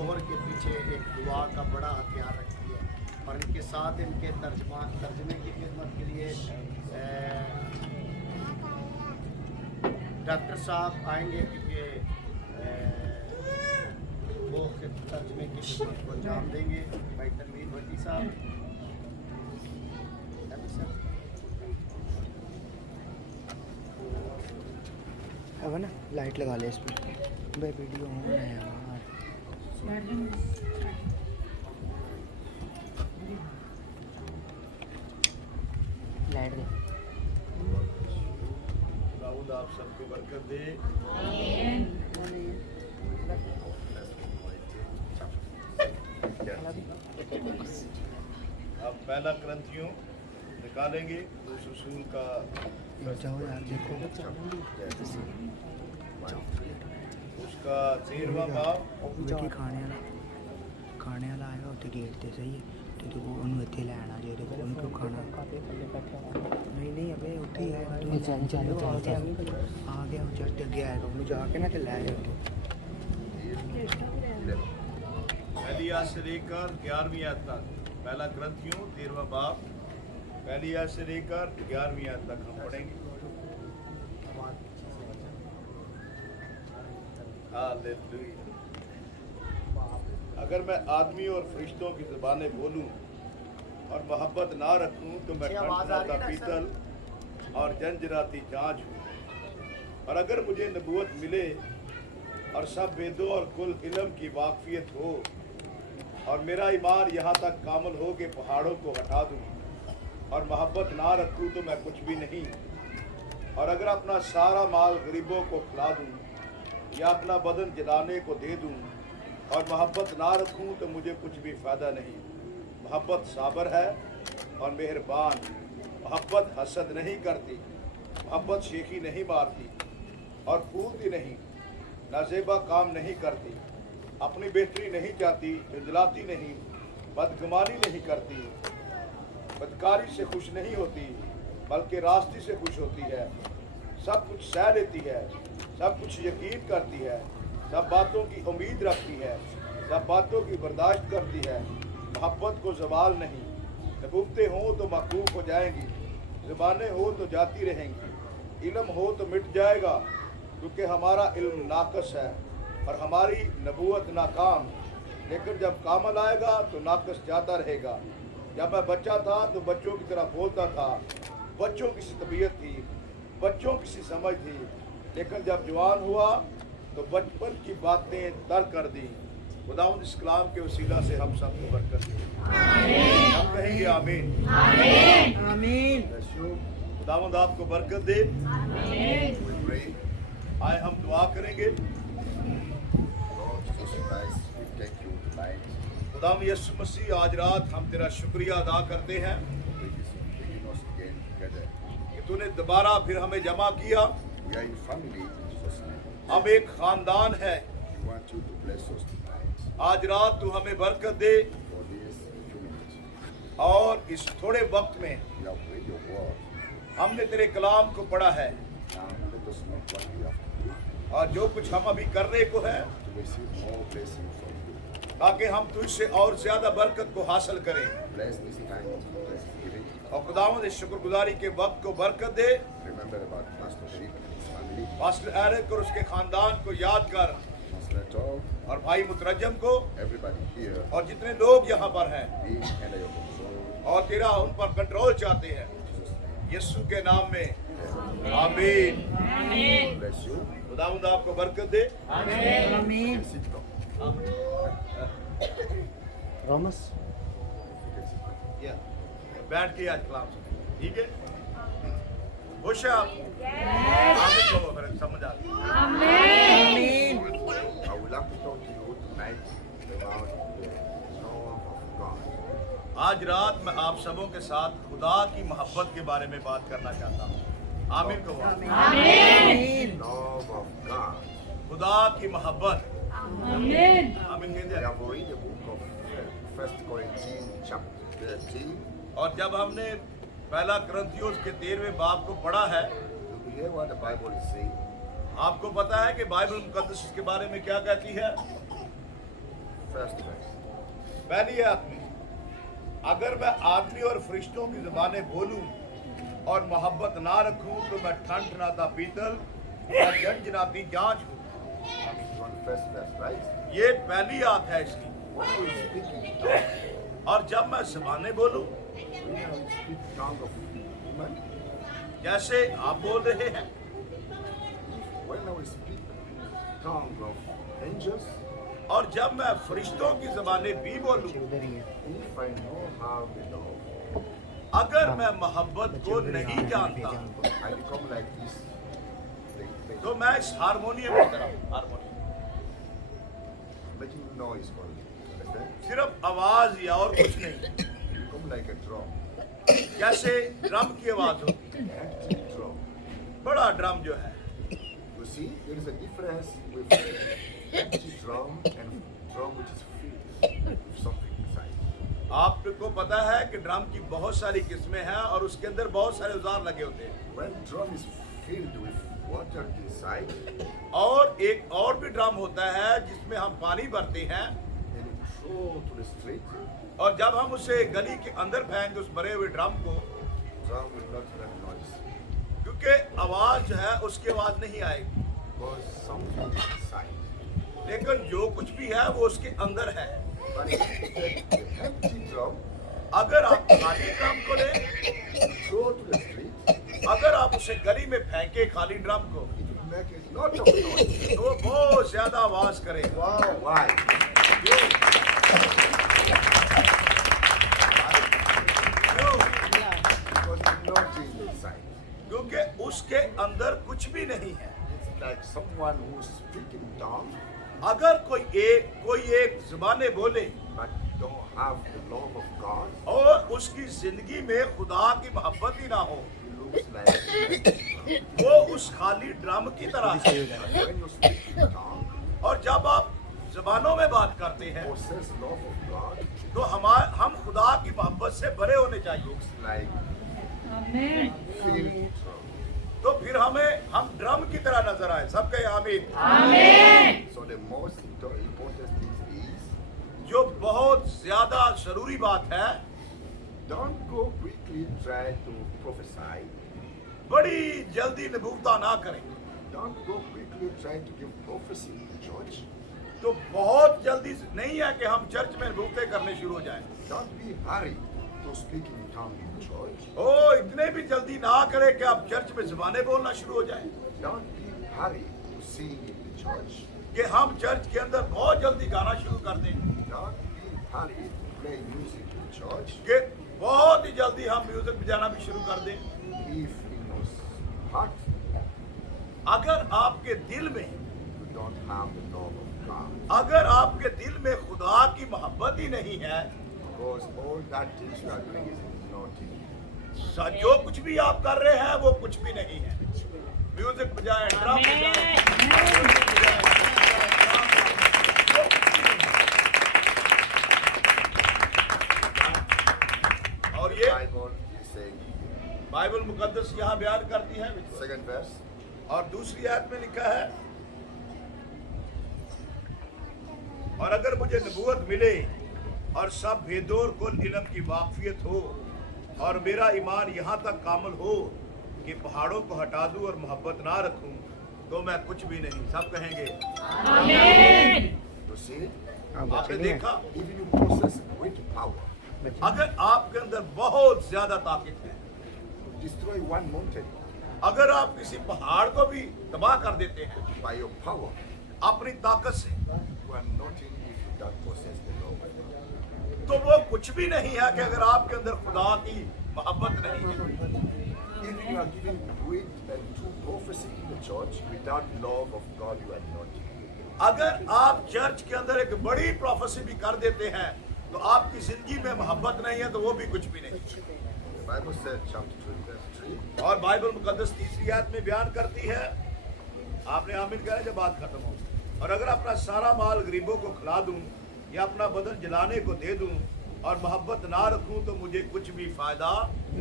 शोहर के पीछे एक दुआ का बड़ा हथियार रखती है। और इनके साथ इनके तर्जमे की खिदमत के लिए डॉक्टर साहब आएंगे, क्योंकि वो तर्जमे की खिदमत को अंजाम देंगे। भाई तनवीर भट्टी साहब, अब ना लाइट लगा ले इस पर, भाई वीडियो ऑन है यार। लाइट दे। दाऊद आप सबको बरकत दे। अब पहला ग्रंथियों निकालेंगे उस उसूल का। जाओ यार देखो, उसका 13वां बाब। देखी खाने वाला आएगा उत्ते गेट ते, सही है तो तू ਉਹਨੂੰ ਇੱਥੇ ਲੈਣਾ ਜੇ ਉਹਦੇ ਕੋਲ ਕਿਉਂ ਖਾਣਾ नहीं अबे ਉੱਥੇ ही आएगा तू आ गया वो जस्ट अगे आएगा, ਉਹਨੂੰ जा के ना ते ले जा तू। पहली आयत से लेकर 11वीं आयत तक, पहला ग्रंथियों 13वां बाब, पहली आयत से लेकर 11वीं आयत तक हम पढ़ेंगे। हालेलुया। अगर मैं आदमी और फरिश्तों की ज़बानें बोलूं और मोहब्बत ना रखूं तो मैं खटखटाता पीतल और जंजराती जांच हूँ। और अगर मुझे नबूवत मिले और सब वेदों और कुल इल्म की वाकफियत हो और मेरा ईमान यहाँ तक कामल हो कि पहाड़ों को हटा दूँ और मोहब्बत ना रखूँ तो मैं कुछ भी नहीं। और अगर अपना सारा माल गरीबों को खिला दूँ या अपना बदन जलाने को दे दूँ और मोहब्बत ना रखूँ तो मुझे कुछ भी फ़ायदा नहीं। मोहब्बत साबर है और मेहरबान, मोहब्बत हसद नहीं करती, मोहब्बत शेखी नहीं मारती और फूलती नहीं, नाजेबा काम नहीं करती, अपनी बेहतरी नहीं चाहती, झुंझलाती नहीं, बदगुमानी नहीं करती, बदकारी से खुश नहीं होती बल्कि रास्ते से खुश होती है, सब कुछ सह लेती है, सब कुछ यकीन करती है, सब बातों की उम्मीद रखती है, सब बातों की बर्दाश्त करती है। मोहब्बत को ज़वाल नहीं। नबूवतें हों तो मकरूफ हो जाएंगी, ज़बानें हो तो जाती रहेंगी, इल्म हो तो मिट जाएगा, क्योंकि हमारा इल्म नाकस है और हमारी नबूवत नाकाम। लेकिन जब कामल आएगा तो नाकस जाता रहेगा। जब मैं बच्चा था तो बच्चों की तरह बोलता था, बच्चों की सी तबीयत थी, बच्चों की सी समझ थी। लेकिन जब जवान हुआ तो बचपन की बातें तर्क कर दी। खुदावंद इस कलाम के वसीला से हम सबको बरकत दे। हम कहेंगे आमीन आमीन। खुदावंद आपको बरकत दे। आए हम दुआ करेंगे। खुदावंद यीशु मसीह, आज रात हम तेरा शुक्रिया अदा करते हैं कि तूने दोबारा फिर हमें जमा किया। हम एक खानदान है। आज रात तू हमें बरकत दे और इस थोड़े वक्त में हमने तेरे कलाम को पढ़ा है और जो कुछ हम अभी करने को है ताकि हम तुझसे और ज्यादा बरकत को हासिल करें। और खुदावंद इस शुक्रगुजारी के वक्त को बरकत दे। पास्टर एरिक और उसके खानदान को याद कर और भाई मुतरज्जम को और जितने लोग यहाँ पर हैं और तेरा उन पर कंट्रोल चाहते हैं, यीशु के नाम में आमीन। खुदावंद आपको बरकत दे। आमीन। रॉमस बैठ के आज कलाम सुनो, ठीक है? खुश है आप? आमीन कहो, फिर समझ आ गई। I would like to talk to you tonight about the love of God. आज रात मैं आप सबों के साथ खुदा की मोहब्बत के बारे में बात करना चाहता हूँ। आमीन कहो। Amen. Love of God. खुदा की मोहब्बत। Amen. आमीन We कहते have read the book of 1 Corinthians chapter 13. और जब हमने पहला कुरिन्थियों के 13वें बाब को पढ़ा है, You hear what the Bible is saying? आपको पता है कि बाइबल मुकद्दस इसके बारे में क्या कहती है? 1 first verse. पहली आयत में, अगर मैं आदमी और फरिश्तों की ज़बानें बोलूं और मोहब्बत ना रखूं तो मैं ठंठनाता पीतल या झंझनाती जांच हूं। It's one first verse, right? ये पहली आयत है इसकी। When we speak in tongue, और जब मैं ज़बानें बोलूं when we speak tongue of human, जैसे आप बोल रहे हैं, when we speak tongue of angels, और जब मैं फरिश्तों की ज़बानें भी बोलूं, उधर ही है। if I know how the love, अगर मैं मोहब्बत को नहीं जानता I become like this. तो मैं इस हारमोनियम की तरह हूं। Harmonium Making noise only. Understand? सिर्फ आवाज या और कुछ नहीं, You become like a drum. जैसे ड्रम की आवाज हो, Empty drum. बड़ा ड्रम जो है। You see, there is a difference with empty drum and drum which is filled with something inside. आपको पता है कि ड्रम की बहुत सारी किस्में हैं और उसके अंदर बहुत सारे औजार लगे होते हैं। When drum is filled with water inside, और एक और भी ड्रम होता है जिसमें हम पानी भरते हैं, and you throw to the street, और जब हम उसे गली के अंदर फेंक उस भरे हुए ड्रम को, drum will not make noise क्योंकि आवाज जो है उसकी आवाज नहीं आएगी, because something is inside. लेकिन जो कुछ भी है वो उसके अंदर है। But if you take the empty drum, अगर आप खाली ड्रम को लें, throw to the street, अगर आप उसे गली में फेंके खाली ड्रम को, it will make a lot of noise. तो वो बहुत ज्यादा आवाज करेगा। Wow, why? क्यों? क्यों? Because there's nothing inside. क्योंकि उसके अंदर कुछ भी नहीं है। It's like someone who's speaking tongue अगर कोई एक जुबाने बोले but don't have the love of God. और उसकी जिंदगी में खुदा की मोहब्बत ही ना हो, He looks like वो उस खाली ड्रम की तरह है। when you speak in tongue, और जब आप जबानों में बात करते हैं possess love of God, तो हम खुदा की मोहब्बत से भरे होने चाहिए। looks like filled drum. तो फिर हम ड्रम की तरह नजर आए। सब कहे आमीन। So the most important thing is जो बहुत ज्यादा जरूरी बात है, don't go quickly try to prophesy. बड़ी जल्दी नबूवता ना करें। Don't go quickly try to give prophecy in the church. तो बहुत जल्दी नहीं है कि हम चर्च में नबूवतें करने शुरू हो जाएं। Don't be hurried to speak in tongue in church. ओ इतने भी जल्दी ना करें कि आप चर्च में ज़बानें बोलना शुरू हो जाएं, Don't be hurried to sing in the church. कि हम चर्च के अंदर बहुत jल्दी गाना शुरू कर दें, Don't be hurried to play music in church. कि बहुत ही जल्दी हम म्यूजिक बजाना भी शुरू कर दें। If in your heart अगर आपके दिल में, you don't have the love of God, अगर आपके दिल में खुदा की मोहब्बत ही नहीं है, because all that things you are doing is nothing. जो कुछ भी आप कर रहे हैं वो कुछ भी नहीं है। म्यूजिक बजाएं, ड्रम बजाएं, और ये Bible is saying, बाइबल मुकद्दस यहाँ बयान करती है। second verse, और दूसरी आयत में लिखा है, और अगर मुझे नबूवत मिले और सब भेदों और कुल इल्म की वाकफियत हो और मेरा ईमान यहाँ तक कामिल हो कि पहाड़ों को हटा दूं और मोहब्बत ना रखूं तो मैं कुछ भी नहीं। सब कहेंगे you see, आपने देखा, even you possess great power अगर आपके अंदर बहुत ज्यादा ताकत है, to destroy one mountain अगर आप किसी पहाड़ को भी तबाह कर देते हैं by your power, अपनी ताकत से, you are nothing if you don't possess the love of God. तो वो कुछ भी नहीं है कि अगर आपके अंदर खुदा की मोहब्बत नहीं है। If you are giving great and true prophecy in the church without love of God, you are nothing. अगर आप चर्च के अंदर एक बड़ी प्रोफेसी भी कर देते हैं तो आपकी जिंदगी में मोहब्बत नहीं है तो वो भी कुछ भी नहीं। The Bible said, chapter 3, verse 3, और बाइबल मुकद्दस तीसरी आयत में बयान करती है, आपने आमीन कहा जब बात खत्म हो, और अगर अपना सारा माल गरीबों को खिला दूं या अपना बदन जलाने को दे दूं और मोहब्बत ना रखूं तो मुझे कुछ भी फायदा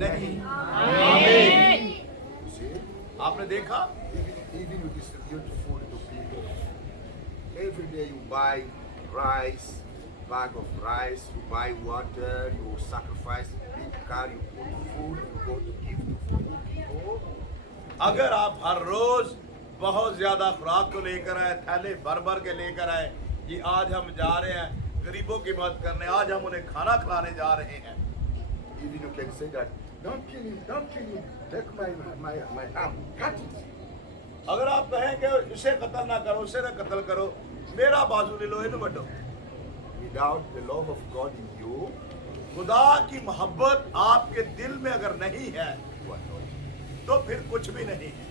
नहीं। आमीन। you see, आपने देखा, even you distribute food to people. Every day you buy rice, bag of rice, you buy water, you sacrifice a big car, you put food, you go to give to poor people. अगर आप हर रोज बहुत ज्यादा खुराक को लेकर आए, थैले भर भर के लेकर आए, ये आज हम जा रहे हैं गरीबों की मदद करने, आज हम उन्हें खाना खिलाने जा रहे हैं। Even you can say that, don't kill him, take my arm, cut it. अगर आप कहें कि इसे कत्ल ना करो, उसे ना कत्ल करो, मेरा बाजू ले लो, इन्हें बटो। Without the love of God in you, खुदा की मोहब्बत आपके दिल में अगर नहीं है you are not. तो फिर कुछ भी नहीं है।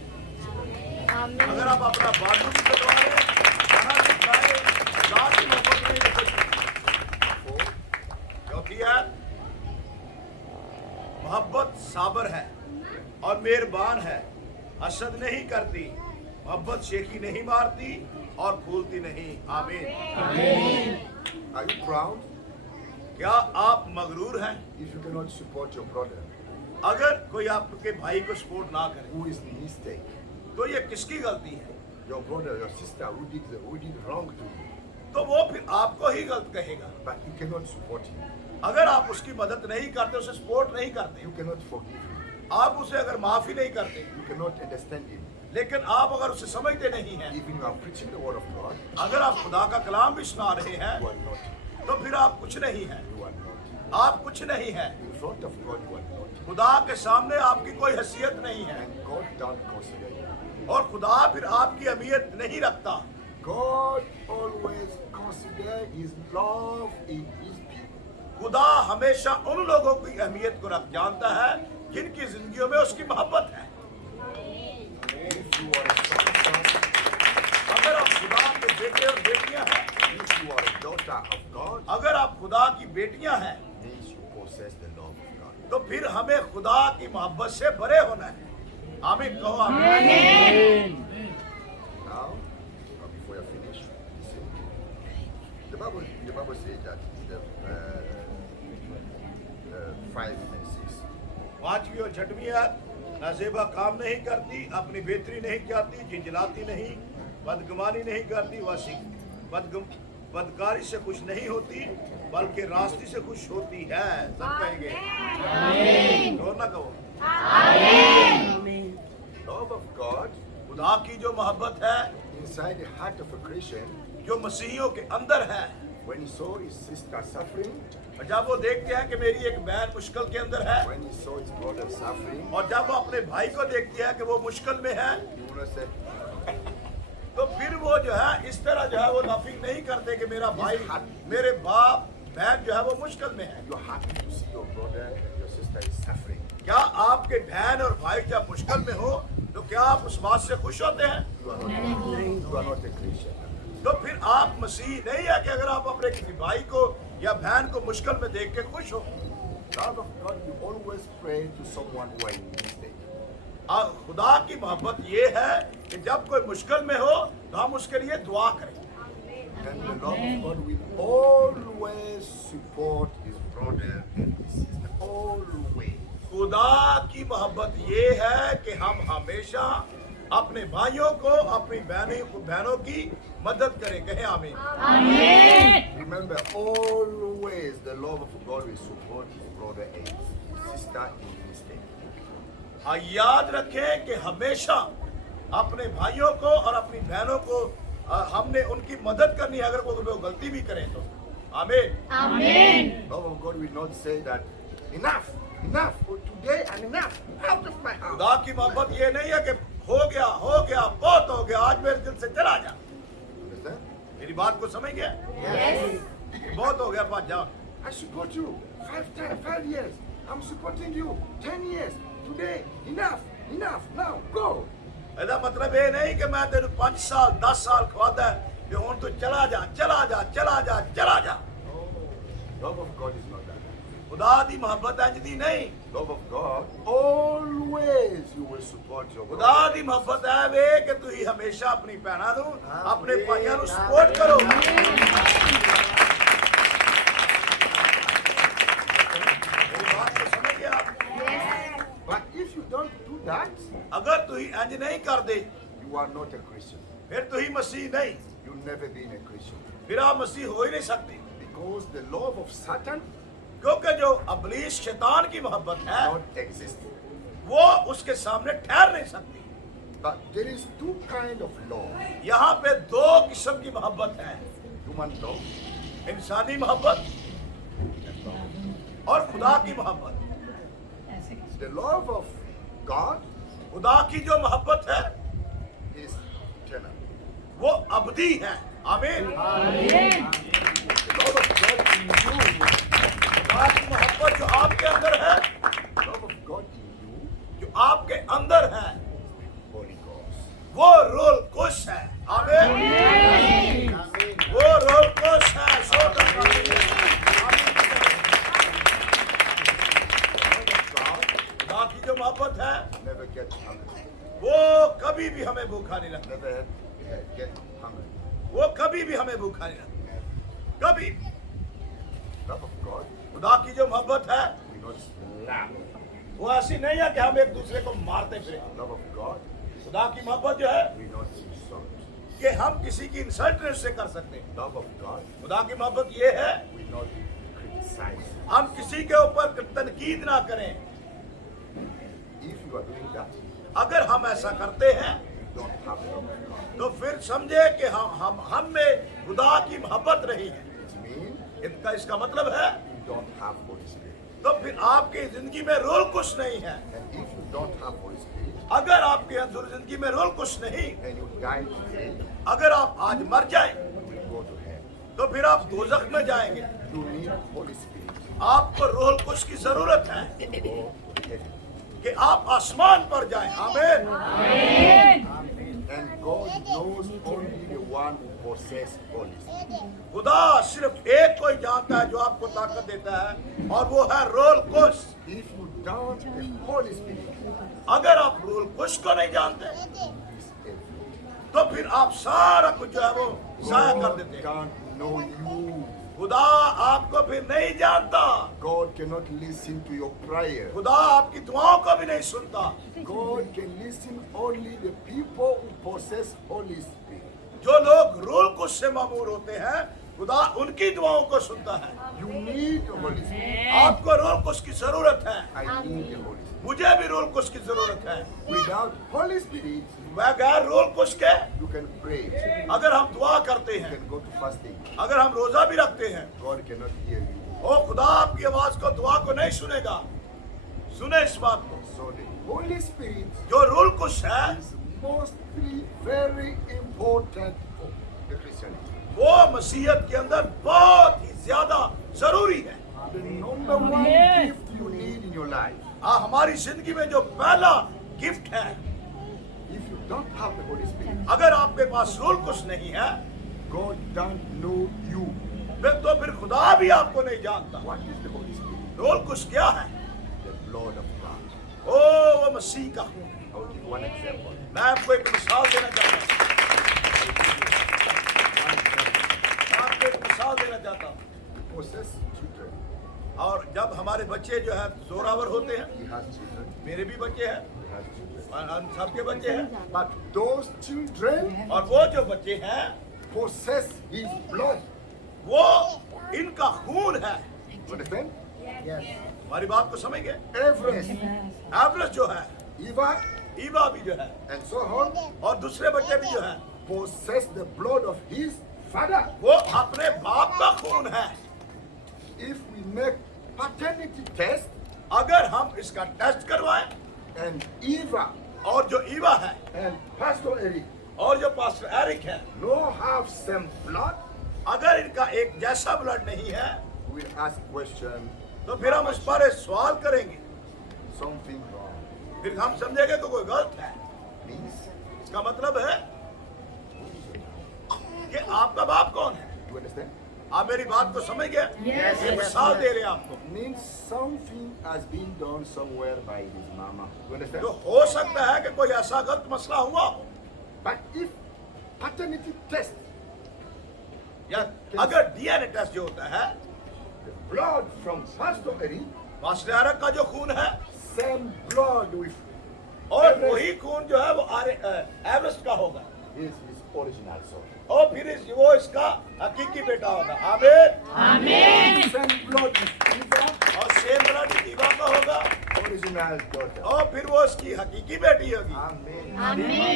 अगर आप अपना बाजू भी कटवा रहे हैं, खाना भी खाए, खुदा की मोहब्बत नहीं तो कुछ नहीं। क्योंकि यार मोहब्बत साबर है और मेहरबान है, हसद नहीं करती, मोहब्बत शेखी नहीं मारती और फूलती नहीं। आमीन। Are you proud क्या आप मगरूर हैं if you cannot support your brother अगर कोई आपके भाई को सपोर्ट ना करे? who is in mistake? तो ये किसकी गलती है? Your brother, your sister who did wrong to you, तो वो फिर आपको ही गलत कहेगा। but you cannot support him. अगर आप उसकी मदद नहीं करते, उसे सपोर्ट नहीं करते, You cannot forgive him. आप उसे अगर माफी नहीं करते, You cannot understand him. लेकिन आप अगर उसे समझते नहीं हैं, Even you are preaching the word of God, अगर आप खुदा का कलाम भी सुना रहे हैं, you are not. तो फिर आप कुछ नहीं हैं। You are not. आप कुछ नहीं हैं। In front of God, you are not. खुदा के सामने आपकी कोई हैसियत नहीं है And God don't consider you. और खुदा फिर आपकी अहमियत नहीं रखता। God always consider His love in His people. खुदा हमेशा उन लोगों की अहमियत को रख जानता है जिनकी जिंदगियों में उसकी मोहब्बत है। If you are a son, अगर आप खुदा के बेटे और बेटियां हैं, if you are a daughter of God, अगर आप खुदा की बेटियां हैं, means you possess the love of God. तो फिर हमें खुदा की मोहब्बत से भरे होना है। आमीन कहो आमीन। Now, before you finish, listen. The Bible says that the 5 and 6. पांचवी और छठवीं आयत, नाजेबा काम नहीं करती, अपनी बेहतरी नहीं चाहती, झिंझलाती नहीं, बदगुमानी नहीं करती, बदकारी से खुश नहीं होती, बल्कि रास्ते से खुश होती है। सब कहेंगे और ना कहो। Love of God खुदा की जो मोहब्बत है, inside the heart of a Christian, जो मसीहियों के अंदर है, when he saw his sister suffering, और जब वो देखते हैं कि मेरी एक बहन मुश्किल के अंदर है, when he saw his brother suffering, और जब वो अपने भाई को देखते हैं कि वो मुश्किल में है, he would have said, तो फिर वो जो है इस तरह जो है वो लाफिंग नहीं करते कि मेरा भाई, मेरे बाप बहन जो है वो मुश्किल में है। you're happy to see your brother and your sister is suffering. क्या आपके बहन और भाई जब मुश्किल में हो तो क्या आप उस बात से खुश होते हैं? You are not a Christian. तो फिर आप मसीह नहीं है कि अगर आप अपने किसी भाई को या बहन को मुश्किल में देख के खुश हो। Love of God, you always pray to someone who are in mistake. खुदा की मोहब्बत ये है कि जब कोई मुश्किल में हो तो हम उसके लिए दुआ करें। And the love of God will always support his brother and his sister. Always. खुदा की मोहब्बत ये है कि हम हमेशा अपने भाइयों को, अपनी बहनों की मदद करें। कहें आमीन। Remember, always the love of God will support his brother and his sister in mistake. याद रखें कि हमेशा अपने भाइयों को और अपनी बहनों को हमने उनकी मदद करनी है अगर कोई वो गलती भी करें तो। आमीन। Love of God will not say that enough for today and enough out of my house. खुदा की मोहब्बत ये नहीं है कि हो गया बहुत हो गया, आज मेरे दिल से चला जा। Understand? मेरी बात को समझ गया? बहुत हो गया, बात जाओ। I support you 5 years. I'm supporting you 10 years. Today, enough, now, go. ਇਹਦਾ मतलब ये नहीं कि मैं तेरे 5 साल 10 साल खवादा है कि हुण तू चला जा। Love of God is not that. खुदा दी मोहब्बत इंज दी नहीं। Love of God, always you will support your खुदा brother. दी मोहब्बत है वे कि तू हमेशा अपनी भैणों नू, अपने भाइयों नू सपोर्ट करो। मेरी बात को समझ गए आप? But if you don't do that, अगर तू इंज नहीं कर दे you are not a Christian. फिर तू मसीह नहीं, You'll never be a Christian. फिर आप मसीह हो ही नहीं सकते। Because the love of Satan क्योंकि जो अबलीस शैतान की मोहब्बत है not exist. वो उसके सामने ठहर नहीं सकती। But there is two kind of love. यहाँ पे दो किस्म की मोहब्बत है, Human love इंसानी मोहब्बत and love. और खुदा की मोहब्बत। The love of God खुदा की जो मोहब्बत है is eternal. वो अबदी है। आमीन। The love of God in you, खुदा की मोहब्बत जो आपके अंदर है, the love of God in you, जो आपके अंदर है, Holy Ghost. वो रोल कुश है। आमीन। वो रोल कुश है। The love of God खुदा की जो मोहब्बत है never gets hungry. वो कभी भी हमें भूखा नहीं रखता। Never get hungry. वो कभी भी हमें भूखा नहीं रखता। कभी। Love of God, खुदा की जो मोहब्बत है we not slap. वो ऐसी नहीं है कि हम एक दूसरे को मारते फिरे। Love of God, खुदा की मोहब्बत जो है we not insult. कि हम किसी की इंसल्ट नहीं उससे कर सकते। Love of God, खुदा की मोहब्बत ये है we not criticize. हम किसी के ऊपर तनकीद ना करें। If you are doing that, अगर हम ऐसा करते हैं you don't have the love of God. तो फिर समझे कि हम में खुदा की मोहब्बत रही है। It means इसका मतलब है you don't have Holy Spirit. तो फिर आपकी जिंदगी में रोल कुछ नहीं है। And if you don't have Holy Spirit अगर आपकी अंदर जिंदगी में रोल कुछ नहीं, and you die today, अगर आप आज मर जाएं you will go to hell. तो फिर आप दोजख में जाएंगे। You need Holy Spirit आपको रोल कुछ की जरूरत है to go to heaven. कि आप आसमान पर जाएं। आमीन। And God knows only the one who possesses Holy Spirit. खुदा सिर्फ एक को ही जानता है जो आपको ताकत देता है और वो है रोल कुश। If you don't have the Holy Spirit, अगर आप रोल कुश को नहीं जानते is everything. तो फिर आप सारा कुछ जो है वो जाया कर God देते हैं। can't know you. खुदा आपको फिर नहीं जानता। God cannot listen to your prayer. खुदा आपकी दुआओं को भी नहीं सुनता। God can listen only the people who possess Holy Spirit. जो लोग रोल कुश से मामूर होते हैं खुदा उनकी दुआओं को सुनता है। You need the Holy Spirit. आपको रोल कुश की जरूरत है। I need the Holy Spirit. मुझे भी रोल कुश की जरूरत है। Without Holy Spirit, बगैर रोल कुश के you can pray. अगर हम दुआ करते You हैं, can go to fasting. अगर हम रोजा भी रखते हैं, God cannot hear you. ओ खुदा आपकी आवाज को दुआ को नहीं सुनेगा। सुने इस बात को। So the Holy Spirit जो रोल कुश है is mostly very important for the Christianity. वो मसीहत के अंदर बहुत ही ज्यादा जरूरी है। The number one gift you need in your life. हमारी जिंदगी में जो पहला गिफ्ट है, If you don't have the Holy Spirit, अगर आपके पास रोल कुश नहीं है God don't know you. फिर खुदा भी आपको नहीं जानता। What is the Holy Spirit? Role कुश क्या है? The blood of God. ओ वो मसीह का खून। I will give one example. मैं आपको एक मिसाल देना चाहता हूँ। मैं आपको एक मिसाल देना चाहता हूँ। Possess children. और जब हमारे बच्चे जो है जोरावर होते हैं, He has children. मेरे भी बच्चे हैं, He has children. हम सबके बच्चे हैं, But those children और वो जो बच्चे हैं possess His blood. वो इनका खून है। You understand? हमारी बात को समझ गए? Everest, एवरेस्ट जो है, Eva, ईवा भी जो है, and so on और दूसरे बच्चे भी जो है, possess the blood of his father. वो अपने बाप का खून है। If we make paternity test अगर हम इसका टेस्ट करवाएं and Eva और जो ईवा है and Pastor Eric और जो पास्टर एरिक है, no have same blood, अगर इनका एक जैसा ब्लड नहीं है we will ask question, तो फिर हम उस पर एक सवाल करेंगे। something wrong. फिर हम समझेंगे कि कोई गलत है। Means, इसका मतलब है कि आपका बाप कौन है। you understand? आप मेरी बात को समझ गए? ये मिसाल दे रहे हैं आपको। Means something has been done somewhere by his mama. You understand? जो हो सकता है कि कोई ऐसा गलत मसला हुआ हो, But if paternity test, या अगर डीएनए टेस्ट जो होता है, the blood from Pastor Eric, pastor Eric का जो खून है same blood with और Everest वही खून जो है वो एवरेस्ट का होगा is his original son. और फिर वो इसका हकीकी बेटा होगा। आमीन। हकीकी बेटी होगी।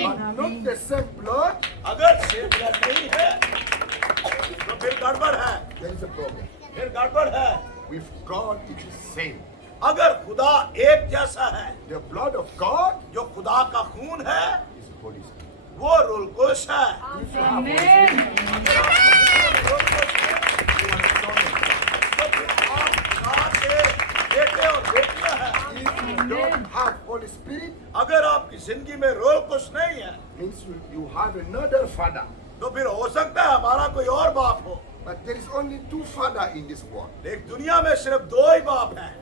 But not the same blood, अगर सेम ब्लड नहीं है तो फिर गड़बड़ है, there is a problem. फिर गड़बड़ है। With God, it is same. अगर खुदा एक जैसा है, The blood of God जो खुदा का खून है is the Holy Spirit. वो रुलकुश है। If you have Holy Spirit, अगर आप रुलकुश हैं, you are son. तो फिर आप खुदा के बेटे और बेटियां हैं। If you don't have Holy Spirit, अगर आपकी जिंदगी में रुलकुश नहीं है means you have another father. तो फिर हो सकता है हमारा कोई और बाप हो। But there is only two fathers in this world. लेकिन दुनिया में सिर्फ दो ही बाप हैं,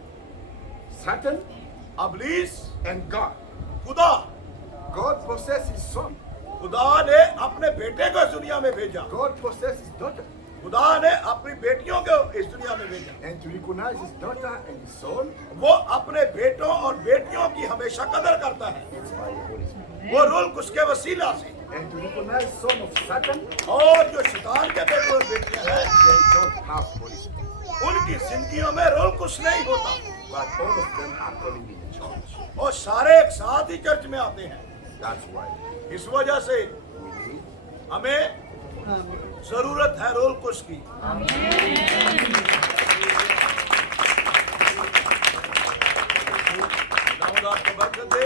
Satan अबलीस, and God. खुदा। God possesses his son. खुदा ने अपने बेटे को इस दुनिया में भेजा, God possesses his daughter. खुदा ने अपनी बेटियों को इस दुनिया में भेजा। And to recognize his daughter and his son, वो अपने बेटों और बेटियों की हमेशा कदर करता है, it's by the Holy Spirit. वो रूल उसके वसीला से। And to recognize son of Satan, और जो शैतान के बेटे और बेटियां हैं they don't have Holy Spirit. उनकी जिंदगियों में रूल कुछ नहीं होता, But all of them are coming in the church. और सारे एक साथ ही चर्च में आते हैं। That's why इस वजह से we need हमें जरूरत है रोल कुछ की। दाऊद आपको बरकत दे।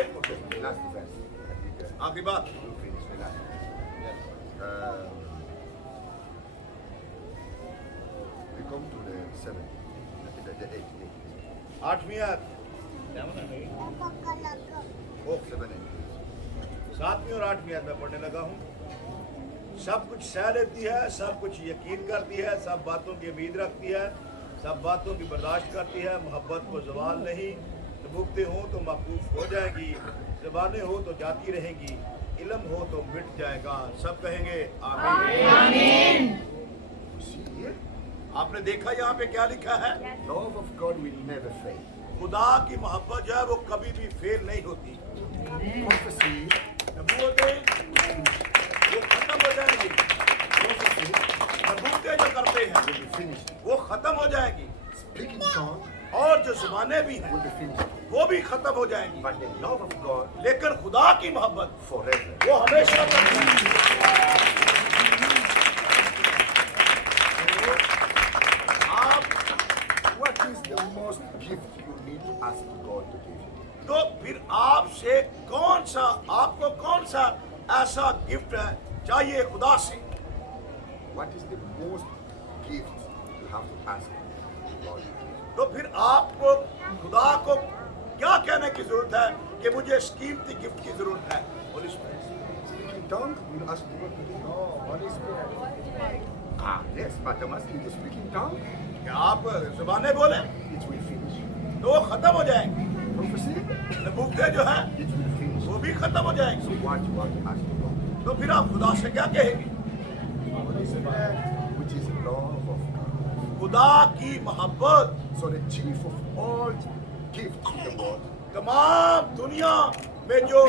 the last verse. I think आखिरी बात, we'll finish the last. We come to the 7th, the 8th. आठवीं आयत, 7 and 8. सातवीं और आठवीं आयत में पढ़ने लगा हूँ। सब कुछ सह लेती है, सब कुछ यकीन करती है, सब बातों की उम्मीद रखती है, सब बातों की बर्दाश्त करती है। मोहब्बत को ज़वाल नहीं। नबूवतें हों तो मकूफ हो जाएगी, ज़बानें हो तो जाती रहेंगी, इल्म हो तो मिट जाएगा। सब कहेंगे आमीन। See here? आपने देखा यहाँ पे क्या लिखा है? Love of God will never fail. खुदा की मोहब्बत जो है वो कभी भी फेल नहीं होती। Prophecy, नबूवतें वो खत्म हो जाएंगी, नबूवतें जो करते हैं will be finished. वो खत्म हो जाएगी, Speaking tongue और जो जुबानें भी हैं will be finished. वो भी खत्म हो जाएंगी। But the love of God लेकिन खुदा की मोहब्बत forever. वो हमेशा तक रहेगी। आप What is the most gift you need to ask God to give you? तो फिर आपसे आपको कौन सा ऐसा गिफ्ट है चाहिए खुदा से? What is the most gift you have to ask God to give you? तो फिर आपको खुदा को क्या कहने की जरूरत है कि मुझे इस कीमती गिफ्ट की जरूरत है? Holy Spirit. Speaking tongue, will ask God to give you? No, Holy Spirit. Yes, but I'm asking you to speak in tongue, क्या आप जुबानें बोले it will finish. तो वो खत्म हो जाएंगी, Prophecy, नबूवतें जो है it will finish. वो भी खत्म हो जाएंगी। So what you have to ask God, तो फिर आप खुदा से क्या कहेंगे? which is love of God. खुदा की मोहब्बत So the chief of all gifts in the world, तमाम दुनिया में जो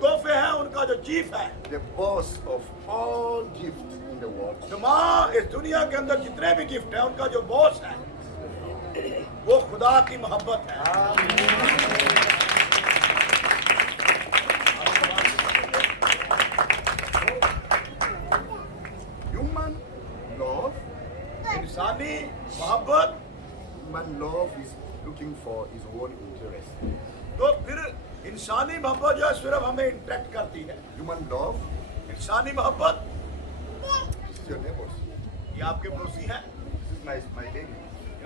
तोहफे हैं उनका जो चीफ है, the boss of all gifts in the world, तमाम इस दुनिया के अंदर जितने भी गिफ्ट हैं उनका जो बॉस है वो खुदा की मोहब्बत है। human love, इंसानी मोहब्बत human love is looking for his own interest. तो फिर इंसानी मोहब्बत जो है सिर्फ हमें इंटरेक्ट करती है। Human love, इंसानी मोहब्बत this is your neighbors. ये आपके पड़ोसी हैं, This is my baby.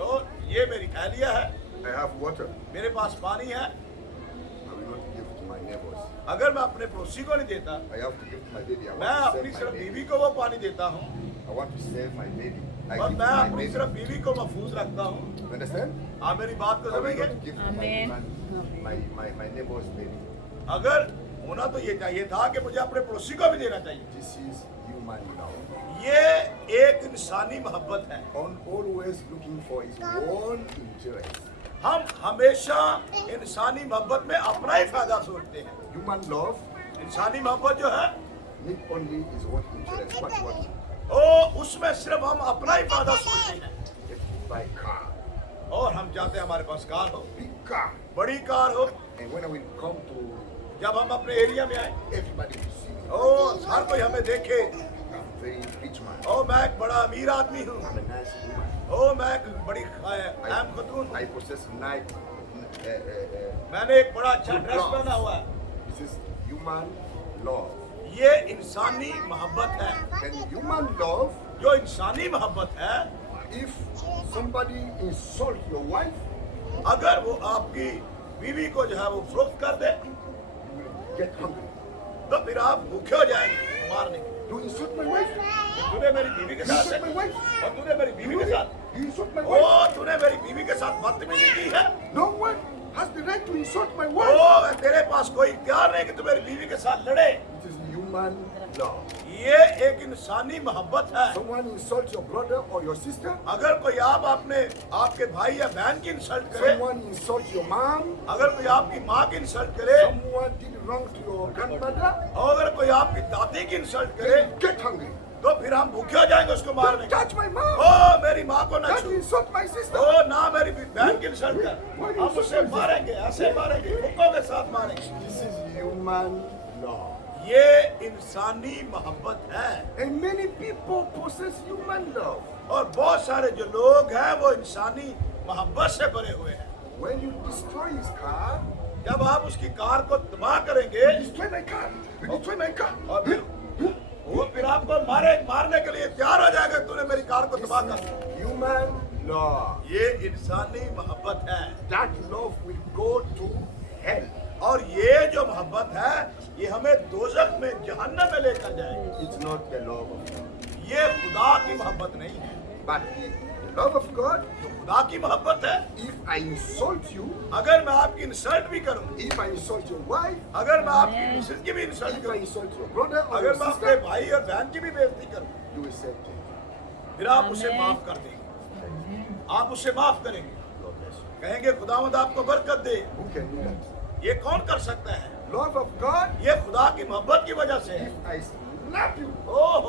और ये मेरी अहलिया है, I have water. मेरे पास पानी है। I will not give to my neighbors. अगर मैं अपने पड़ोसी को नहीं देता, I have to give to my baby. I मैं want to अपनी save सिर्फ my बीवी baby. को वो पानी देता हूँ I want to save my baby. I और give मैं to my अपनी baby. सिर्फ बीवी को महफूज रखता हूँ। You understand? आप मेरी बात को I will समझेंगे? not give to my neighbor's baby. अगर होना तो ये चाहिए था कि मुझे अपने पड़ोसी को भी देना चाहिए। This is human love. ये एक इंसानी मोहब्बत है। On always looking for his own interest. हम हमेशा इंसानी मोहब्बत में अपना ही फायदा सोचते हैं। Human love इंसानी मोहब्बत जो है need only his own interest. What? ओ उसमें सिर्फ हम अपना ही फायदा सोचते हैं Get by car, और हम चाहते हैं हमारे पास कार हो, big car. बड़ी कार हो। And when I will come to जब हम अपने एरिया में आए, everybody will see me. ओ हर कोई हमें देखे, I'm a very rich man. ओ मैं एक बड़ा अमीर आदमी हूँ, I'm a nice woman. ओ मैं एक बड़ी आम खतून हूँ, I possess nice. मैंने एक बड़ा अच्छा ड्रेस पहना हुआ है। This is human love. ये इंसानी मोहब्बत है। And human love, जो इंसानी मोहब्बत है, if somebody insult your wife, अगर वो आपकी बीवी को जो है वो फरोख्त कर दे, you will get hungry. तो फिर आप भूखे हो जाएंगे मारने के। You insult my wife? तूने मेरी बीवी के You साथ insult my wife? और तूने मेरी बीवी के साथ You insult my wife? ओ तूने मेरी बीवी के साथ बदतमीजी की है। No one has the right to insult my O wife. तेरे पास कोई इख्तियार नहीं कि तू मेरी बीवी के साथ लड़े। It is human love. ये एक इंसानी मोहब्बत है। Someone insults your brother or your sister. अगर कोई आप अपने आपके भाई या बहन की इंसल्ट करे, Someone insults your mom. अगर कोई आपकी माँ की इंसल्ट करे, Someone did wrong to your grandmother. और अगर कोई आपकी दादी की इंसल्ट करे, Then get hungry. तो फिर हम भूखे हो जाएंगे उसको मारने Don't के। touch my mom. ओ मेरी माँ को न Don't छू, insult my sister. ओ ना मेरी बहन की इंसल्ट कर, हम उसे मारेंगे, ऐसे मारेंगे, हुक्कों के साथ मारेंगे। This is human love. ये इंसानी मोहब्बत है। And many people possess human love. और बहुत सारे जो लोग हैं वो इंसानी मोहब्बत से भरे हुए हैं। When you destroy his car, जब आप उसकी कार को तबाह करेंगे you destroy my car. You destroy my car. और फिर वो फिर आपको मारने के लिए तैयार हो जाएगा, तूने मेरी कार को तबाह कर दिया। Human love. ये इंसानी मोहब्बत है। That love will go to hell. और ये जो मोहब्बत है ये हमें दोजख में जहन्नम में लेकर जाएगी। It's not the love of God. ये खुदा की मोहब्बत नहीं है। But the love of God, जो खुदा की मोहब्बत है, if I insult you, अगर मैं आपकी इंसल्ट भी करूं, if I insult your wife, अगर मैं आपकी मिसेस की भी इंसल्ट if I करूं, insult your brother or अगर your मैं अपने sister, भाई और बहन की भी बेइज्जती करूं, you will say thank you. फिर आप उसे माफ कर देंगे, आप उसे माफ करेंगे, God bless you. कहेंगे खुदावंद आपको बरकत दे। Who can do that? ये कौन कर सकता है? Love of God, ये खुदा की मोहब्बत की वजह से है। if I slap you, oh,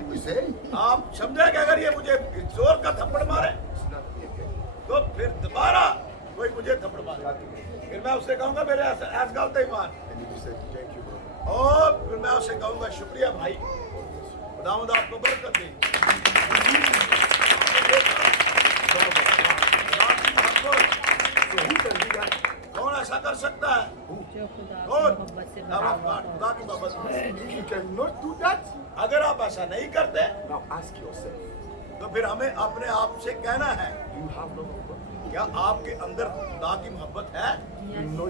you will say, आप समझे कि अगर ये मुझे जोर का थप्पड़ मारे slap me again. तो फिर दोबारा कोई मुझे थप्पड़ मारे, Slap me again. फिर मैं उससे कहूंगा मेरे ऐस गलत ही मार, And you will say, thank you, brother. और फिर मैं उससे कहूंगा शुक्रिया भाई, खुदावंद आपको बरकत दे। So who can do that? कौन ऐसा कर सकता है? जो खुदा की कौन? मोहब्बत से Love भरा of God, खुदा की मोहब्बत से। If you cannot do that, अगर आप ऐसा नहीं करते now ask yourself, तो फिर हमें अपने आप से कहना है, do you have love of God? क्या आपके अंदर खुदा की मोहब्बत है? You know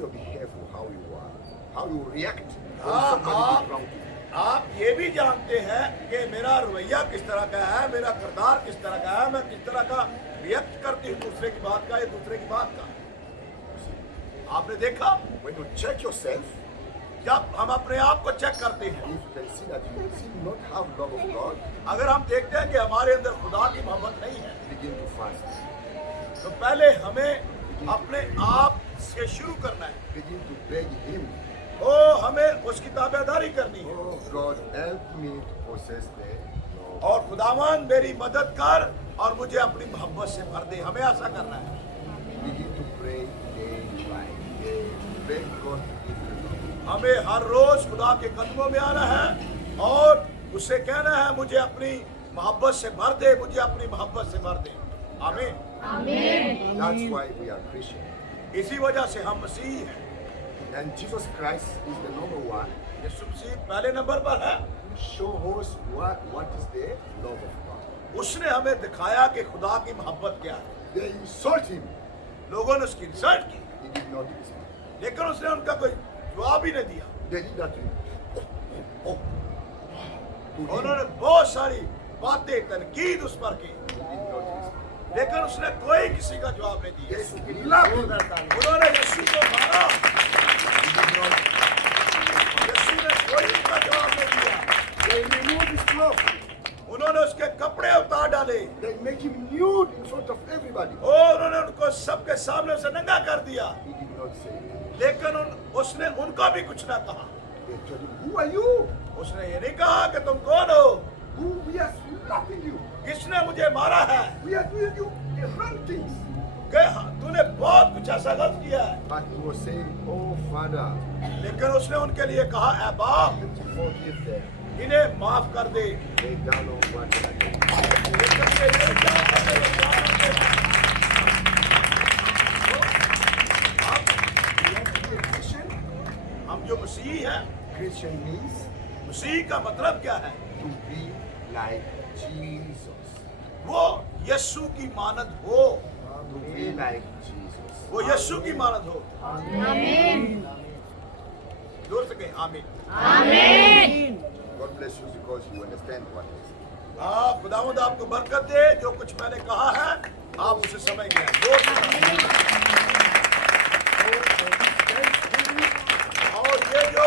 your behavior, how you are, how you react when हाँ, somebody did wrong to you. आप ये भी जानते हैं कि मेरा रवैया किस तरह का है, मेरा किरदार किस तरह का है, मैं किस तरह का रिएक्ट करती हूँ दूसरे की बात का या दूसरे की बात का। आपने देखा, When you check yourself, जब हम अपने आप को चेक करते हैं, if you can see that you still not have love of God, अगर हम देखते हैं कि हमारे अंदर खुदा की मोहब्बत नहीं है, begin to fast. तो पहले हमें अपने आप से शुरू करना है। Begin to beg Him, ओ हमें उसकी ताबेदारी करनी है, oh God, help me to possess the love. और खुदावन मेरी मदद कर और मुझे अपनी मोहब्बत से भर दे। हमें ऐसा करना है। Begin to pray day by day. Beg God to give you love. हमें हर रोज खुदा के कदमों में आना है और उससे कहना है मुझे अपनी मोहब्बत से भर दे, मुझे अपनी मोहब्बत से भर दे। आमीन। That's why we are Christian. इसी वजह से हम मसीह हैं। And Jesus Christ is the number one. यीशु मसीह पहले नंबर पर है। Show us what is the love of God. उसने हमें दिखाया कि खुदा की मोहब्बत क्या है। They insult him. लोगों ने उसकी इंसल्ट की, He did not respond. लेकिन उसने उनका कोई जवाब ही नहीं दिया। They did that to him. To him, उन्होंने बहुत सारी बातें तनकीद उस पर की, he did not respond. लेकिन उसने कोई किसी का जवाब नहीं दिया। They slapped him. उन्होंने यीशु को मारा, He did not. यीशु ने कोई उसका जवाब नहीं दिया। They removed his clothes. उन्होंने उसके कपड़े उतार डाले They make him nude in front of everybody. और उन्होंने उनको सबके सामने उसे नंगा कर दिया, He did not say anything. लेकिन उसने उनका भी कुछ ना कहा। They told him, who are you? उसने ये नहीं कहा कि तुम कौन हो, Who we are slapping you? किसने मुझे मारा है, We are doing you the wrong things. कि तूने बहुत कुछ ऐसा गलत किया है, But he was saying, oh Father, लेकिन उसने उनके लिए कहा, ऐ बाप, forgive them. इन्हें माफ कर दे। They don't know what they are doing. लेकिन ये नहीं जानते थे, वो जानते थे। हम जो मसीही हैं, Christian means मसीह का मतलब क्या है? to be like Jesus. वो यीशु की मानद हो, To be like Jesus. वो यीशु की मानद हो। जोर से कहें आमीन। God bless you because you understand what is. हाँ, खुदावंद आपको बरकत दे, जो कुछ मैंने कहा है आप उसे समझ गए। जोर से कहें। और ये जो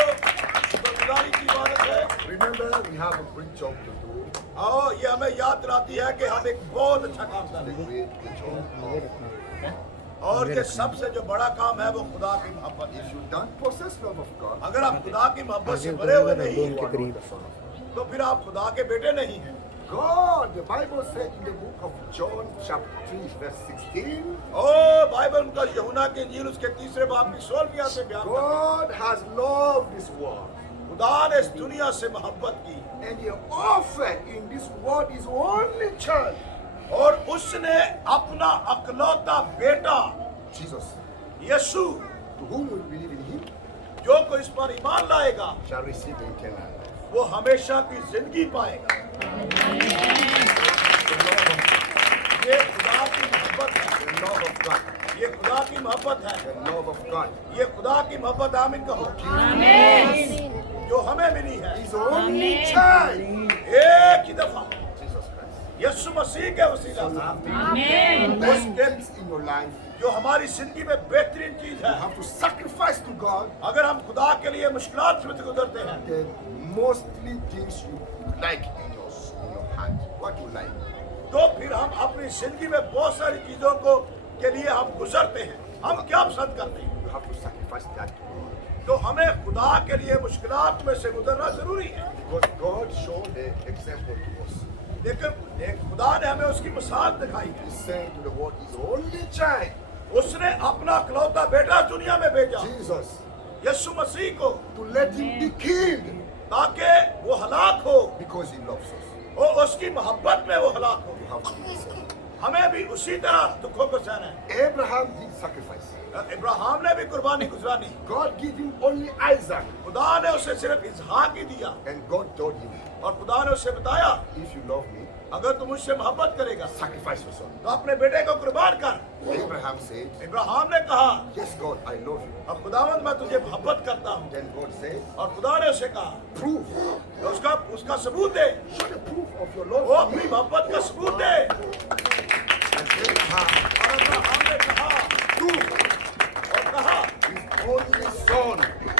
शुक्रगुजारी की इबादत है, Remember, we have a great job to do. और ये हमें याद दिलाती है कि हम एक बहुत अच्छा काम कर The रहे हैं, great job of. और ये सबसे जो बड़ा काम है वो खुदा की मोहब्बत है। If you don't possess love of God, अगर आप खुदा की मोहब्बत से भरे हुए नहीं you हैं, are not the son of God. तो फिर आप खुदा के बेटे नहीं हैं। God, the Bible said in the book of John, chapter 3, verse 16, O Bible का यूहन्ना के इंजील उसके 3 बाब की 16वीं आयत में बयान करता है, God has loved this world, खुदा ने इस दुनिया से मोहब्बत की and He offered in this world His only child, और उसने अपना अकलौता बेटा Jesus, Yeshu, to whom we believe in Him, जो कोई इस पर ईमान लाएगा shall receive eternal life. वो हमेशा की जिंदगी पाएगा। ये खुदा की मोहब्बत है, The love of God, ये खुदा की मोहब्बत है, the love of God, ये खुदा की मोहब्बत आमीन कहो, जो हमें मिली है His only child, एक ही दफा Jesus Christ. यीशु मसीह के वसीला से, Best things in your life, जो हमारी जिंदगी में बेहतरीन चीज है। you have to sacrifice to God अगर हम खुदा के लिए मुश्किलात से गुजरते हैं, the mostly things you like in your heart. What you like? तो फिर हम अपनी जिंदगी में बहुत सारी चीजों को के लिए हम गुजरते हैं। हम क्या पसंद करते हैं? You have to sacrifice that to God. तो हमें खुदा के लिए मुश्किलात में से गुजरना जरूरी है। Because God showed the example to us. लेकिन खुदा ने हमें उसकी मिसाल दिखाई है। He sent to the world His only child, उसने अपना इकलौता बेटा दुनिया में भेजा, Jesus, यीशु मसीह को, to let Him be killed ताकि वो हलाक हो because He loves us. और उसकी मोहब्बत में वो हलाक हो। You have to be saved. हमें भी उसी तरह दुखों को सहना है। Abraham did sacrifice. इब्राहिम ने भी कुर्बानी गुजरानी, God gave him only Isaac, खुदा ने उसे सिर्फ इसहाक ही दिया, and God told him, और खुदा ने उसे बताया if you love me, अगर तुम मुझसे मोहब्बत करेगा sacrifice your son. तो अपने बेटे को कुर्बान कर। Abraham said, इब्राहिम ने कहा, yes God, I love you. अब खुदावंद मैं तुझे मोहब्बत करता हूँ, Then God said, और खुदा ने उसे कहा proof. उसका सबूत दे, Show the proof of your वो love for अपनी me. मोहब्बत का सबूत दे। And Abraham और इब्राहिम ने कहा took और कहा, his only son,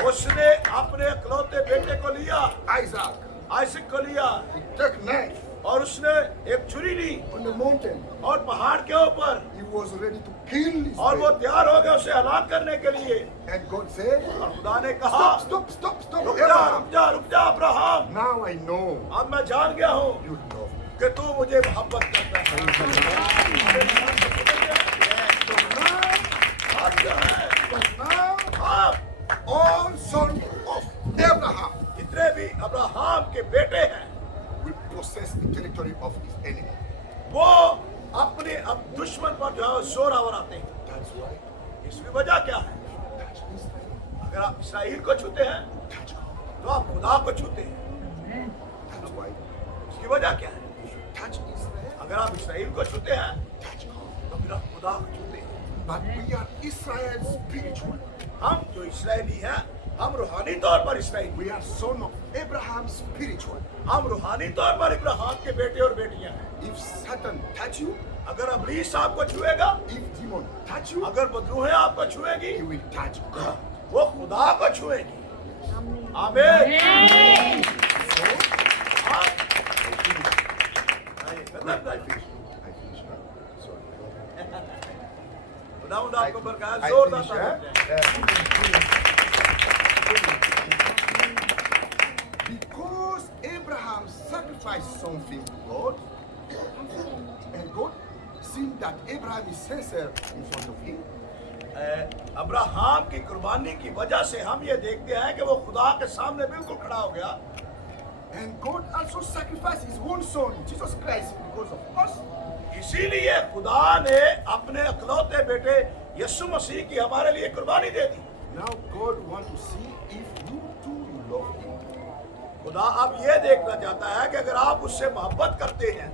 उसने अपने इकलौते बेटे को लिया, Isaac. आइसक को लिया, He took knife और उसने एक छुरी ली on the mountain. और पहाड़ के ऊपर, He was ready to kill his और वो baby. तैयार हो गया उसे हलाक करने के लिए। And God said, और खुदा ने कहा, stop, रुक जा अब्राहम, now I know अब मैं जान गया हूँ you love me. कि तू मुझे मोहब्बत करता है। अब जो है, Now अब all sons of Abraham जितने भी अब्राहम के बेटे हैं, will possess the territory of his enemy. वो अपने अब दुश्मन पर जो है जोरावर आते हैं। That's why इसकी वजह क्या है? touch Israel, अगर आप इसराइल को छूते हैं touch God. तो आप खुदा को छूते हैं। That's why इसकी वजह क्या है? if you touch Israel, अगर आप इसराइल को छूते हैं touch God. तो फिर आप खुदा को छूते हैं। But we are Israel spiritual. हम जो इसराइली हैं, हम रूहानी तौर पर Israeli, We are son of Abraham spiritual. हम रूहानी तौर पर इब्राहिम के बेटे और बेटियां हैं। If Satan touch you, अगर अबलीस आपको छुएगा, if demon touch you, अगर बदरूहें आपको छुएगी, he will touch God. वो खुदा को छुएगी। आमीन। So आप- I finished now. Sorry. खुदावंद आपको बरकत I जोरदार finish, तारीफ दे। Because Abraham sacrificed something to God, and God, seeing that Abraham is sincere in front of him, Abraham की कुर्बानी की वजह से हम ये देखते हैं कि वो खुदा के सामने बिल्कुल खड़ा हो गया। And God also sacrificed his own son, Jesus Christ, because of us. इसीलिए खुदा ने अपने अकलौते बेटे यीशु मसीह की हमारे लिए कुर्बानी दे दी। Now God wants to see if you too love him. खुदा अब ये देखना चाहता है कि अगर आप उससे मोहब्बत करते हैं,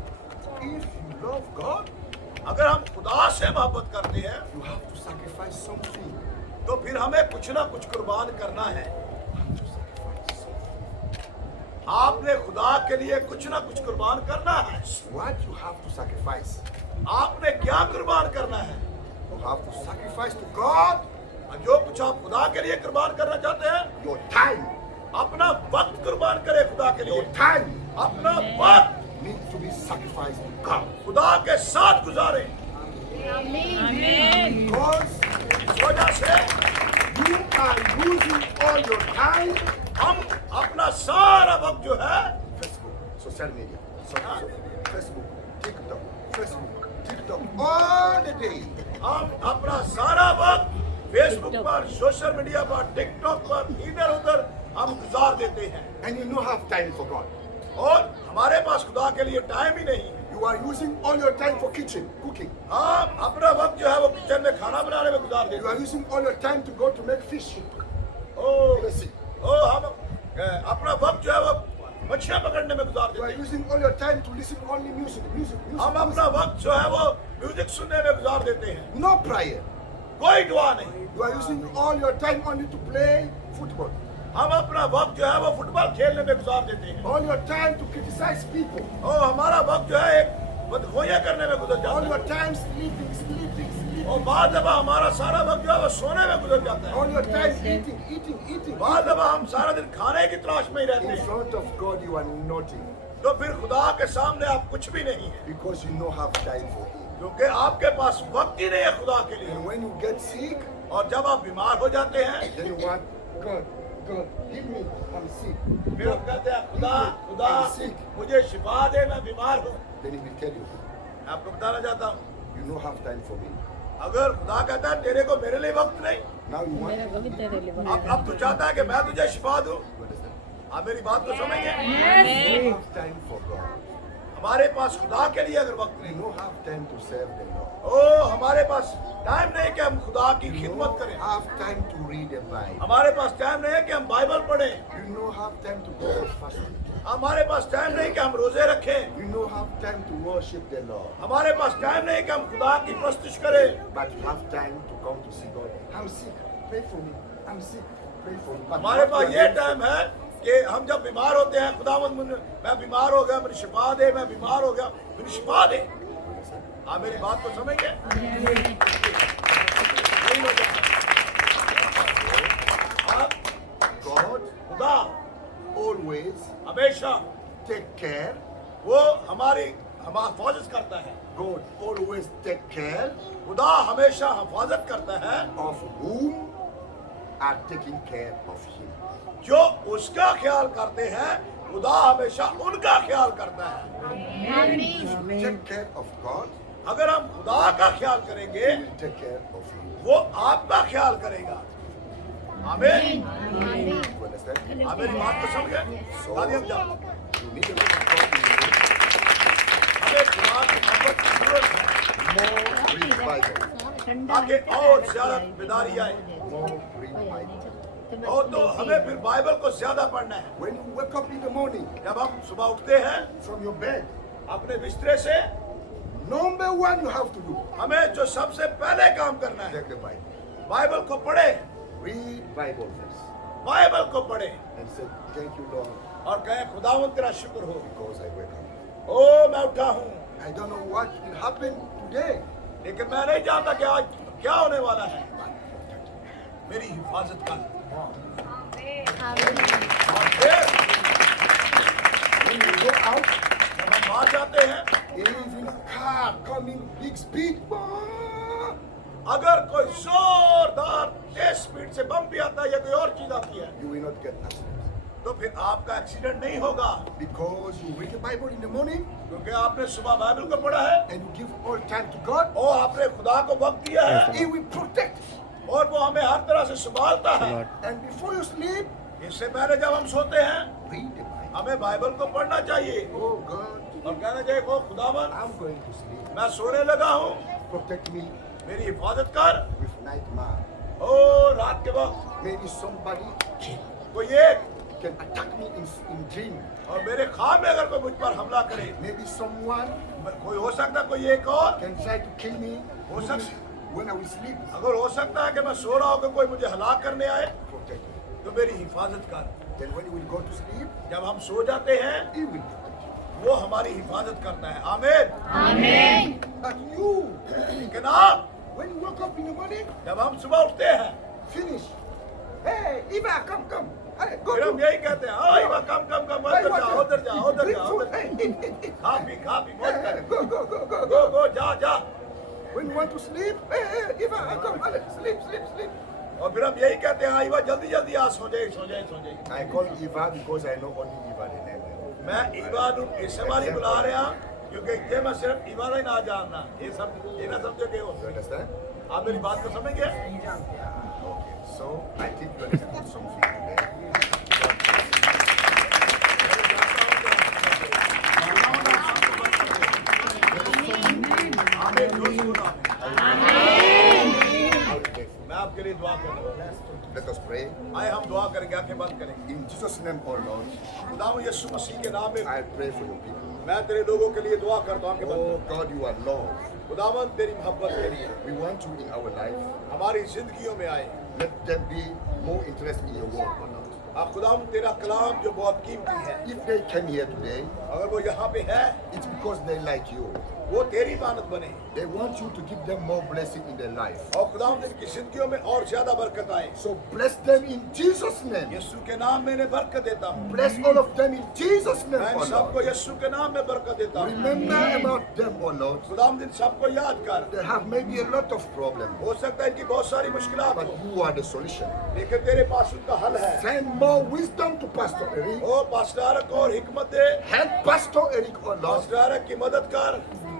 If you love God, अगर हम खुदा से मोहब्बत करते हैं, you have to sacrifice something. तो फिर हमें कुछ ना कुछ कुर्बान करना है। You have to sacrifice something. आपने खुदा के लिए कुछ ना कुछ कुर्बान करना है। What you have to sacrifice? आपने क्या कुर्बान करना है? You have to sacrifice to God जो कुछ आप खुदा के लिए कुर्बान करना चाहते हैं, your time. अपना वक्त कुर्बान करें खुदा के लिए। Your time अपना वक्त needs to be sacrificed to God. खुदा के साथ गुजारें। Because इस वजह से you are losing all your time. हम अपना सारा वक्त जो है Facebook, social media, Facebook, TikTok, all the day. हम अपना सारा वक्त फेसबुक पर, सोशल मीडिया पर, टिकटॉक पर इधर उधर हम गुजार देते हैं And you don't have time for God. और हमारे पास खुदा के लिए टाइम ही नहीं है। You are using all your time for kitchen, cooking. हम अपना वक्त जो है वो किचन में खाना बनाने में गुजार You देते are हैं। using all your time to go to make fish. O Let's see. हम अपना वक्त जो है वो मछलियां पकड़ने में गुजार You are देते हैं। using all your time to listen only music. हम अपना वक्त जो है वो म्यूजिक सुनने में गुजार देते हैं। No prayer. कोई दुआ नहीं। You are using all your time only to play football. हम अपना वक्त जो है वो फुटबॉल खेलने में गुजार देते हैं। All your time to criticize people. और हमारा वक्त जो है एक बदखोइयां करने में गुजर All जाता your है। time sleeping. और बाद दफा हमारा सारा वक्त जो है वो सोने में गुजर जाता है। All your time eating. बाद दफा हम सारा दिन खाने की तलाश में ही रहते In हैं। front of God you are nothing. तो फिर खुदा के सामने आप कुछ भी नहीं है, Because you don't have time for him. क्योंकि आपके पास वक्त ही नहीं है खुदा के लिए। And when you get sick, और जब आप बीमार हो जाते हैं, then you want God, heal me, I'm sick. फिर हम कहते हैं खुदा I'm sick. मुझे शिफा दे, मैं बीमार हूँ। Then he will tell you, मैं आपको बताना चाहता हूँ, you don't have time for me. अगर खुदा कहता है तेरे को मेरे लिए वक्त नहीं, Now you want अब तू चाहता है कि मैं तुझे शिफा दूँ। You understand? आप मेरी बात को समझिए। You don't have time for God. हमारे पास खुदा के लिए अगर वक्त You नहीं, don't have time to serve the Lord. ओ हमारे पास टाइम नहीं कि हम खुदा की You खिदमत don't करें। have time to read the Bible. हमारे पास टाइम नहीं है कि हम बाइबल पढ़ें। You don't have time to go for fasting. हमारे पास टाइम नहीं कि हम रोजे रखें। You don't have time to worship the Lord. हमारे पास टाइम नहीं कि हम खुदा की प्रस्तुत करें। But you have time to come to see God. I'm sick, pray for me. I'm sick, pray for me. But हमारे you पास have ये to- टाइम है कि हम जब बीमार होते हैं, खुदावंद मैं बीमार हो गया, मेरी शिफा दे, मैं बीमार हो गया, मेरी शिफा दे। आप मेरी बात को समझेंगे? यही लोग हैं। आप God खुदा always हमेशा take care. वो हमारी हिफाजत करता है। God always take care खुदा हमेशा हिफाजत करता है of whom are taking care of him. जो उसका ख्याल करते हैं। खुदा हमेशा उनका ख्याल करता है। Take care of God, अगर हम खुदा का ख्याल करेंगे, he will take care of you. वो आपका ख्याल करेगा। आमीन। You understand? आप मेरी बात को समझे? ताली हम जाओ। You need a lot of God in you. हमें खुदा की मोहब्बत की जरूरत है More read Bible. ताकि और ज्यादा बेदारी आए। More read Bible. और तो हमें फिर बाइबल को ज्यादा पढ़ना है। When you wake up in the morning जब हम सुबह उठते हैं from your bed, अपने बिस्तरे से, number one you have to do, हमें जो सबसे पहले काम करना है, take the Bible. बाइबल को पढ़े, Read Bible first. बाइबल को पढ़े And say, thank you, Lord, और कहें खुदावंद तेरा शुक्र हो, because I wake up. ओ मैं उठा हूँ, I don't know what will happen today. लेकिन मैं नहीं जानता कि आज क्या होने वाला है। मेरी हिफाजत कर। और फिर When you go out, जब हम बाहर जाते हैं, even a car coming big speed, अगर कोई जोरदार तेज स्पीड से बम भी आता है या कोई और चीज आती है, you will not get accident. तो फिर आपका एक्सीडेंट नहीं होगा, Because you read the Bible in the morning क्योंकि आपने सुबह बाइबल को पढ़ा है and you give all time to God, और आपने खुदा को वक्त दिया है। He will protect. और वो हमें हर तरह से संभालता है। And before you sleep, इससे पहले जब हम सोते हैं read the Bible. हमें बाइबल को पढ़ना चाहिए Oh God, और कहना चाहिए ओ खुदावन I'm going to sleep. मैं सोने लगा हूँ, Protect me मेरी हिफाजत कर। with nightmare. ओ रात के वक्त Maybe somebody कोई एक can attack me in dream. और मेरे ख्वाब में अगर कोई मुझ पर हमला करे, Maybe someone कोई हो सकता है कोई एक और can try to kill me हो सकता when I will sleep. अगर हो सकता है कि मैं सो रहा हूँ कि कोई मुझे हलाक करने आए, Protect me. तो मेरी हिफाजत कर। Then when you will go to sleep, जब हम सो जाते हैं He will protect you. वो हमारी हिफाजत करता है। आमीन। But you, लेकिन आप when you wake up in the morning, जब हम सुबह उठते हैं finish. Hey, Eva, come. Hey, go. फिर हम यही कहते हैं आई वाह कम Hey, उधर what जा the- उधर जा उधर Bring जा food. उधर Hey, eat. खा पी मौज कर। Go. गो जा When you want to sleep, hey, Eva, come. Sleep. और फिर हम यही कहते हैं आई वाह जल्दी आ सो जाए। I call Eva because I know only Eva the name. मैं ईवा नू इस वाली बुला रहा क्योंकि इतने मैं सिर्फ ईवा का ही ना जानना ये सब ये ना समझो कि हो। You understand? आप मेरी बात को समझ गए? Okay. So I think you understand something today. आमीन। जोर से बोलो आमीन। I will pray for मैं आपके लिए दुआ करूंगा। you. Let us pray. आए हम दुआ करेंगे, आंखें बंद करेंगे। In Jesus' name, oh Lord, खुदावंद यीशु मसीह के नाम में I pray for your people. मैं तेरे लोगों के लिए दुआ करता हूँ। आंखें बंद Oh God, you are Lord. कर। खुदावंद तेरी मोहब्बत के लिए We want you in our life. हमारी जिंदगियों में आए। Let them be more interested in your word, oh Lord. खुदावंद तेरा कलाम जो बहुत कीमती है, If they came here today, अगर वो यहाँ पे है it's because they like you. वो तेरी मानत बने They want you to give them more blessing in their life. और खुदावंद इनकी जिंदगियों में और ज्यादा बरकत आए। So bless them in Jesus' name. यीशु के नाम में इन्हें बरकत देता हूँ। Bless all of them in Jesus' name, मैं इन oh सबको Lord. यीशु के नाम में बरकत देता हूँ। Remember about them, oh Lord. खुदावंद इन सबको याद कर। They have maybe a lot of problems, हो सकता है इनकी बहुत सारी मुश्किलात but हो, you are the solution. लेकिन तेरे पास उनका हल है। Send more wisdom to Pastor Eric. ओ पास्टारक और हिकमत दे। Help Pastor Eric, oh Lord, पास्टारक की मदद कर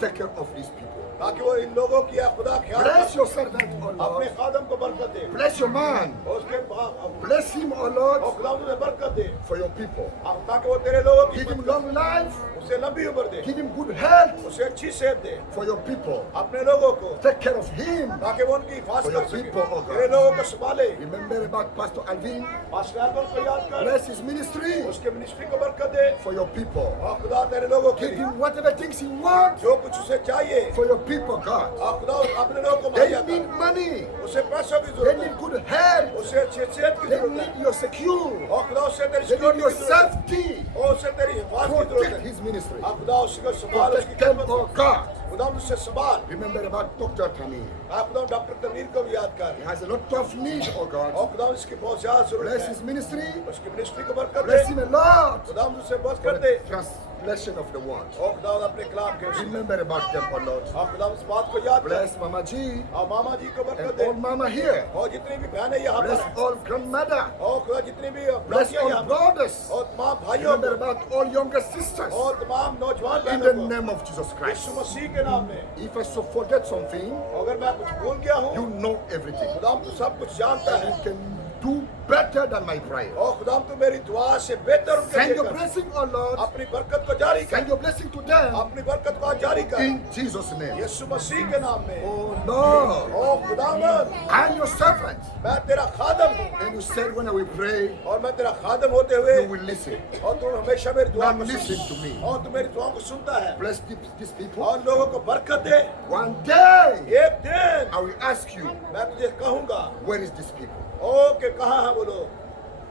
take care of these people. ताकि वो इन लोगों की या खुदा ख्याल Bless कर। your servant, oh अपने Lord. खादम को बरकत दे Bless your man. और उसके और Bless him, oh Lord, खुदावंद उन्हें बरकत दे for your people. ताकि वो तेरे लोगों की Give him मदद कर। long life. उसे लंबी उम्र दे, Give him good health उसे अच्छी सेहत दे for your people. अपने लोगों को, Take care of him. ताकि वो उनकी हिफाजत कर For your people, oh सके। God. तेरे लोगों को संभाले। Remember about Pastor Alvin. पास्टारक को याद कर, Bless his ministry उसके मिनिस्ट्री को बरकत दे for your people. और खुदा तेरे लोगों के Give लिए him whatever things he wants जो कुछ उसे चाहिए for your people, God. और खुदा अपने लोगों को They मुहैया need कर। money. उसे पैसों की They जरूरत need है, good health. उसे अच्छी सेहत की They जरूरत need है your secure. और खुदा उससे तेरी They need सिक्योरिटी your की जरूरत है safety. और उसे तेरी हिफाजत की जरूरत Protect है। his ministry. आप खुदा उसको संभाल, उसकी Protect them, खिदमत oh कर। God. खुदा उससे संभाल। Remember about Dr. Tamir. आप खुदा डॉक्टर तमीर को भी याद कर He has a lot of need, oh God. और खुदा इसकी बहुत ज्यादा जरूरत Bless है। his ministry. उसकी मिनिस्ट्री को बरकत दे, Bless him a lot खुदा उससे बस for कर दे the translation of the word. और खुदा अपने कलाम के उसी Remember about them, oh Lord. और खुदा इस बात को याद कर Bless Mama G और मामा जी को बरकत and they all Mama here. और जितनी भी बहनें यहाँ Bless पर all grandmother. और खुदा जितनी भी Bless बच्चियाँ all यहाँ पर brothers. और तमाम भाइयों Remember को about all younger sisters. और तमाम नौजवान In बहनों the को name of Jesus Christ. यीशु मसीह के नाम में। If I so forget something, अगर मैं कुछ भूल गया हूँ, you know everything. खुदा तू सब कुछ जानता है You can do better than my prayer. और खुदा तू मेरी दुआ से बेहतर उनके Send लिए your कर। blessing, oh Lord. अपनी बरकत को जारी कर, Send your blessing to them अपनी बरकत को आज जारी कर in Jesus' name. यीशु मसीह के नाम में। Oh Lord, ओ खुदावंद, I'm your servant. मैं तेरा खादम हूँ And you said when I will pray, और मैं तेरा खादम होते हुए you will listen. और तू हमेशा मेरी दुआ Now को listen सुन to me. और तू मेरी दुआ को सुनता है Bless these people. और लोगों को बरकत दे। One day, एक दिन I will ask you, मैं तुझे कहूंगा where is these people? ओ के कहाँ है वो लोग?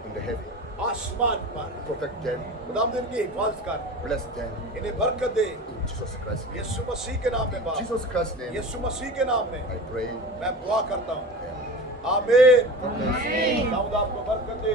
In the heaven. आसमान पर। Protect them. खुदावंद इनकी हिफाजत कर, Bless them. इन्हें बरकत दे In Jesus Christ's name. यीशु मसीह के नाम में। बाप Jesus Christ's name, यीशु मसीह के नाम में I pray. मैं दुआ करता हूँ। Amen. आमीन। God bless you. खुदावंद आपको बरकत दे।